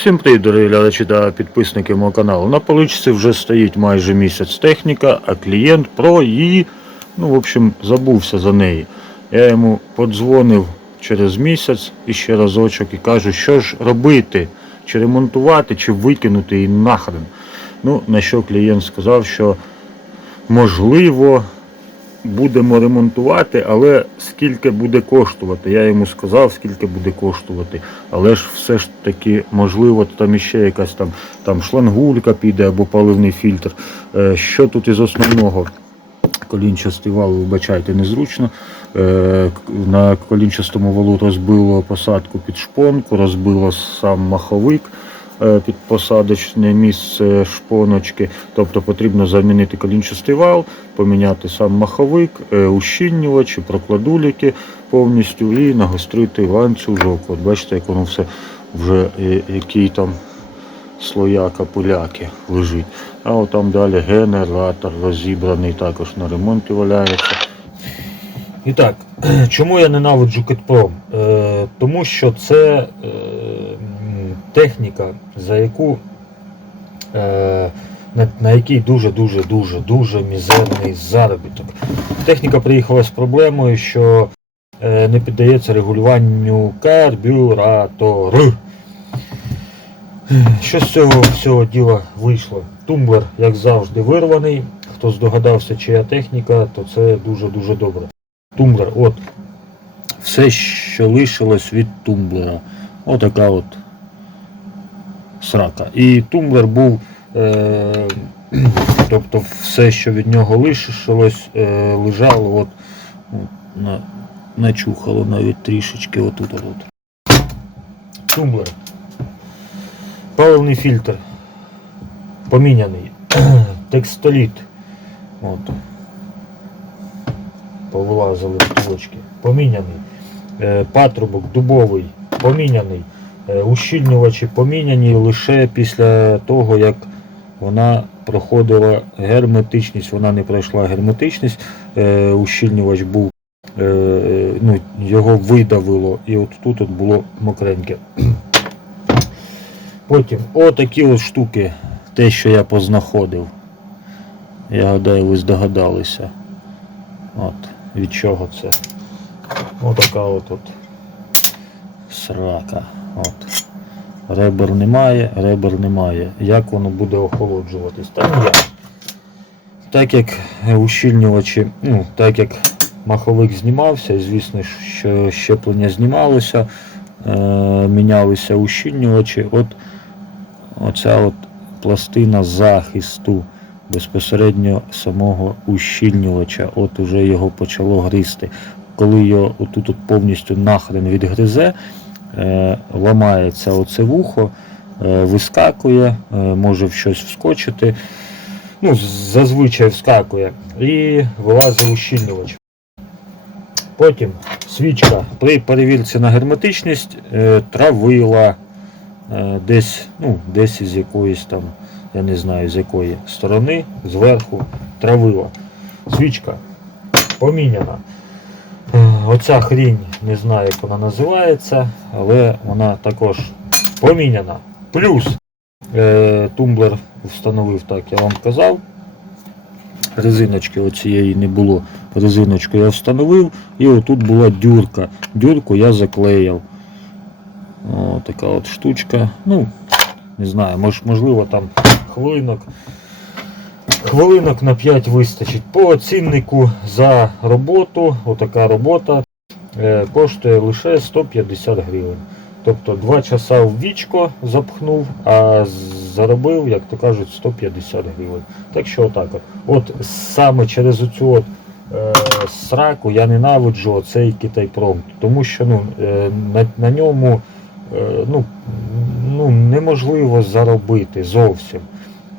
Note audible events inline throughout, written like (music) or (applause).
Всім привіт, дорогі глядачі та підписники мого каналу. На поличці вже стоїть майже місяць техніка, а клієнт про її, ну, в общем, забувся за неї. Я йому подзвонив через місяць і ще разочок і кажу, що ж робити, чи ремонтувати, чи викинути її нахрен. Ну, на що клієнт сказав, що можливо будемо ремонтувати, але скільки буде коштувати. Я йому сказав, скільки буде коштувати. Але ж все ж таки, можливо, там іще якась там, там шлангулька піде або паливний фільтр. Е, Що тут із основного? Колінчастий вал, вибачайте, незручно. Е, На колінчастому валу розбило посадку під шпонку, розбило сам маховик під посадочне місце шпоночки. Тобто потрібно замінити колінчастий вал, поміняти сам маховик, е, ущільнювачі, прокладуліки повністю і нагострити ланцюжок. От бачите, як воно все вже е, який там слояка поляки лежить. А от там далі генератор розібраний також на ремонті валяється. І так, (clears throat) чому я ненавиджу Китпром? Е, тому що це е, техніка, за яку е, на, на якій дуже-дуже дуже дуже мізерний заробіток. Техніка приїхала з проблемою, що е, не піддається регулюванню карбюратор. Що з цього всього діла вийшло? Тумблер, як завжди, вирваний. Хто здогадався, чия техніка, то це дуже-дуже добре. Тумблер, от. Все, що лишилось від тумблера. Отака от срака. І тумблер був. Е, тобто все, що від нього лишилось, е, лежало от, на, начухало навіть трішечки отут. от. Тумблер. Паливний фільтр поміняний. (clears throat) Текстоліт. От. Повилазили втулочки. Поміняний. Е, Патрубок дубовий поміняний. Е, Ущільнювачі поміняні лише після того, як вона проходила герметичність. Вона не пройшла герметичність. Е, Ущільнювач був, е, ну, його видавило, і от тут от було мокреньке. (clears throat) Потім отакі от штуки, те, що я познаходив. Я гадаю, ви здогадалися. От, від чого це. Отака от от срака. От. Ребер немає, ребер немає. Як воно буде охолоджуватись? Та ніяк. Так як ущільнювачі, ну, так як маховик знімався, звісно, що щеплення знімалося, е, мінялися ущільнювачі. От оця от пластина захисту безпосередньо самого ущільнювача, от уже його почало гризти. Коли його отут от повністю нахрен відгризе, е, ламається оце вухо, е, вискакує, е, може в щось вскочити. Ну, зазвичай вскакує і вилазить ущільнювач. Потім свічка при перевірці на герметичність е, травила е, десь, ну, десь із якоїсь там, я не знаю з якої сторони, зверху травила. Свічка поміняна. Е, Оця хрінь, не знаю, як вона називається, але вона також поміняна. Плюс е, тумблер встановив, так я вам казав. Резиночки оцієї не було. Резиночку я встановив і отут була дюрка. Дюрку я заклеїв. О, така от штучка. Ну, не знаю, мож, можливо там хвилинок. Хвилинок на 5 вистачить. По ціннику за роботу, отака робота е, коштує лише 150 гривень. Тобто 2 часа в вічко запхнув, а заробив, як то кажуть, 150 гривень. Так що отак. От, саме через оцю от, е, сраку я ненавиджу цей Китайпром, тому що ну, е, на, на ньому е, ну, ну, неможливо заробити зовсім.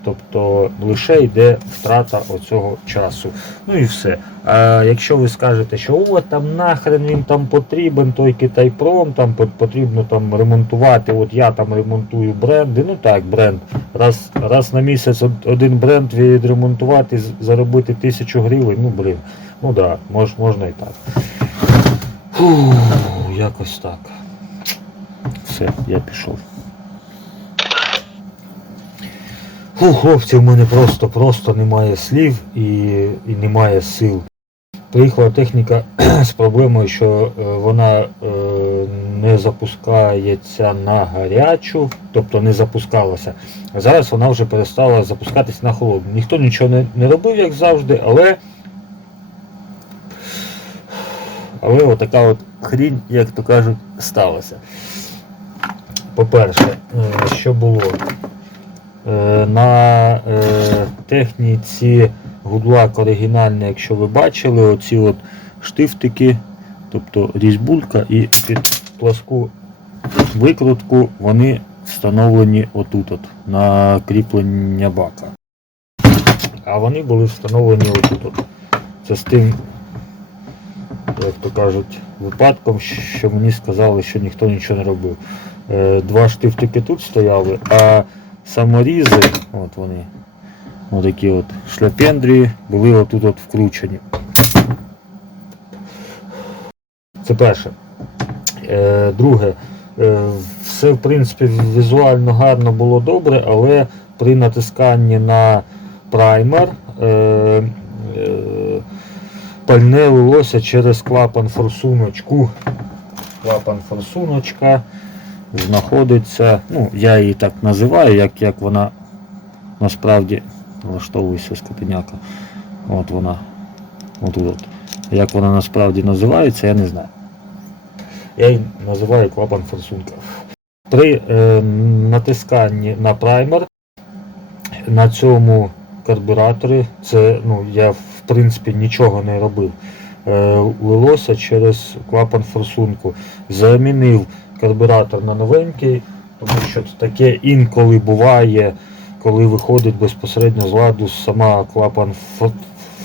Тобто лише йде втрата оцього часу. Ну і все. А якщо ви скажете, що о, там нахрен він там потрібен, той Китайпром, там потрібно там ремонтувати, от я там ремонтую бренди, ну так, бренд. Раз, раз на місяць один бренд відремонтувати, заробити тисячу гривень, ну блин, ну да, мож, можна і так. Фу, якось так. Все, я пішов. Фу, хлопці, в мене просто-просто немає слів і, і немає сил. Приїхала техніка (clears throat) з проблемою, що е, вона е, не запускається на гарячу, тобто не запускалася. Зараз вона вже перестала запускатись на холодну. Ніхто нічого не, не робив, як завжди, але. Але отака от хрінь, як то кажуть, сталася. По-перше, е, що було? Е, На е, техніці гудлак оригінальний, якщо ви бачили, оці от штифтики, тобто різьбулька і під пласку викрутку вони встановлені отут, от, на кріплення бака. А вони були встановлені отут. От. Це з тим, як то кажуть, випадком, що мені сказали, що ніхто нічого не робив. Е, Два штифтики тут стояли, а саморізи, от вони, отакі от шляпендрії, були отут от вкручені. Це перше. Е, Друге, е, все в принципі візуально гарно було добре, але при натисканні на праймер е, е, пальне лилося через клапан форсуночку. Клапан форсуночка знаходиться, ну, я її так називаю, як, як вона насправді влаштовується скотиняка. От вона. Отут от. Як вона насправді називається, я не знаю. Я її називаю клапан форсунка. При е, натисканні на праймер на цьому карбюраторі, це ну, я в принципі нічого не робив. Е, лилося через клапан форсунку. Замінив карбюратор на новенький, тому що таке інколи буває, коли виходить безпосередньо з ладу сама клапан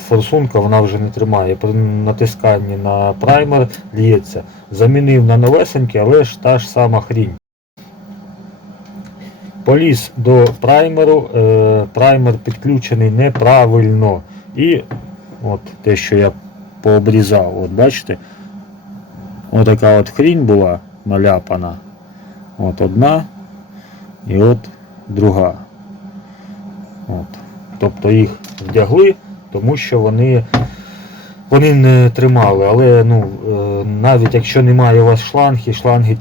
форсунка, вона вже не тримає. При натисканні на праймер лється. Замінив на новесенький, але ж та ж сама хрінь. Поліз до праймеру, е, праймер підключений неправильно. І от те, що я пообрізав, от бачите, отака от хрінь була наляпана. От одна і от друга. От. Тобто їх вдягли, тому що вони, вони не тримали. Але ну, е, навіть якщо немає у вас шланги, шланги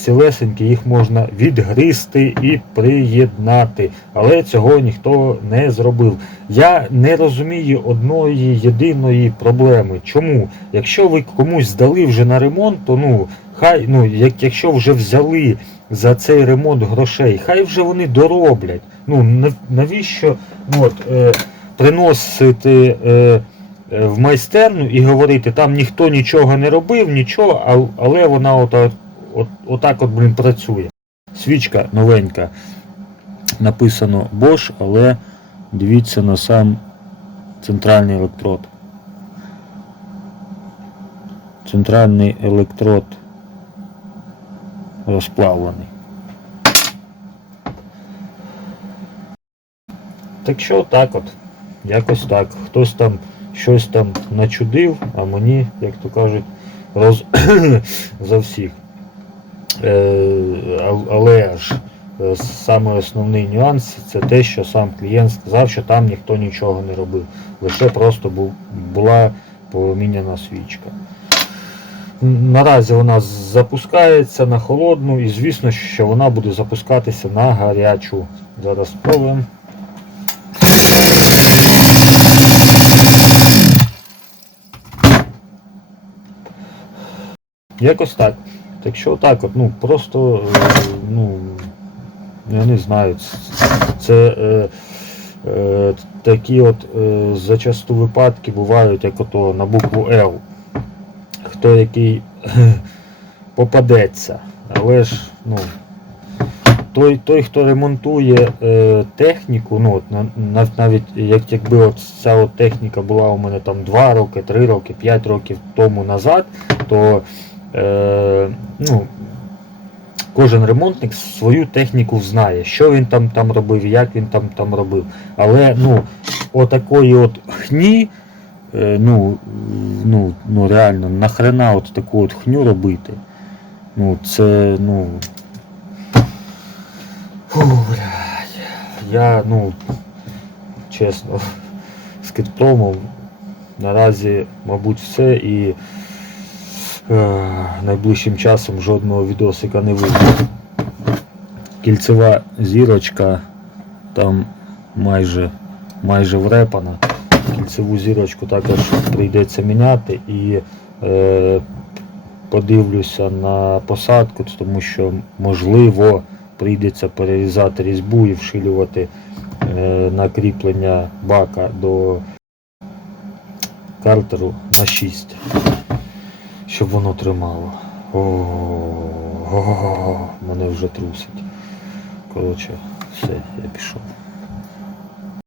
цілесенькі, їх можна відгризти і приєднати. Але цього ніхто не зробив. Я не розумію одної єдиної проблеми. Чому? Якщо ви комусь здали вже на ремонт, то ну, хай, ну, як, якщо вже взяли за цей ремонт грошей, хай вже вони дороблять. Ну, навіщо ну, от, е, приносити е, е, в майстерню і говорити, там ніхто нічого не робив, нічого, але вона от, от, от, отак от, блін, працює. Свічка новенька. Написано Bosch, але дивіться на сам центральний електрод. Центральний електрод розплавлений. Так що так от, якось так. Хтось там щось там начудив, а мені, як то кажуть, роз... (clears throat) за всіх. Е, але ж е, саме основний нюанс це те, що сам клієнт сказав, що там ніхто нічого не робив. Лише просто була поміняна свічка. Наразі вона запускається на холодну і звісно, що вона буде запускатися на гарячу. Зараз спробуємо. Якось так. Так що так от, ну просто, е, ну, я не знаю, це е, е, такі от е, зачасту випадки бувають, як ото на букву Л. Хто який (laughs) попадеться. Але ж, ну, той, той хто ремонтує е, техніку, ну, от, нав- навіть як, якби от ця от техніка була у мене там 2 роки, 3 роки, 5 років тому назад, то е, ну, кожен ремонтник свою техніку знає, що він там там робив, як він там там робив. Але ну, отакої от хні, е, ну, ну, ну реально, нахрена от таку от хню робити. Ну, це, ну. Фу. Я, ну, чесно, (laughs) з Китпромом наразі, мабуть, все і найближчим часом жодного відосика не вийде. Кільцева зірочка там майже, майже врепана. Кільцеву зірочку також прийдеться міняти і е, подивлюся на посадку, тому що можливо прийдеться перерізати різьбу і вшилювати е, на бака до картеру на 6, щоб воно тримало. О, мене вже трусить. Коротше, все, я пішов.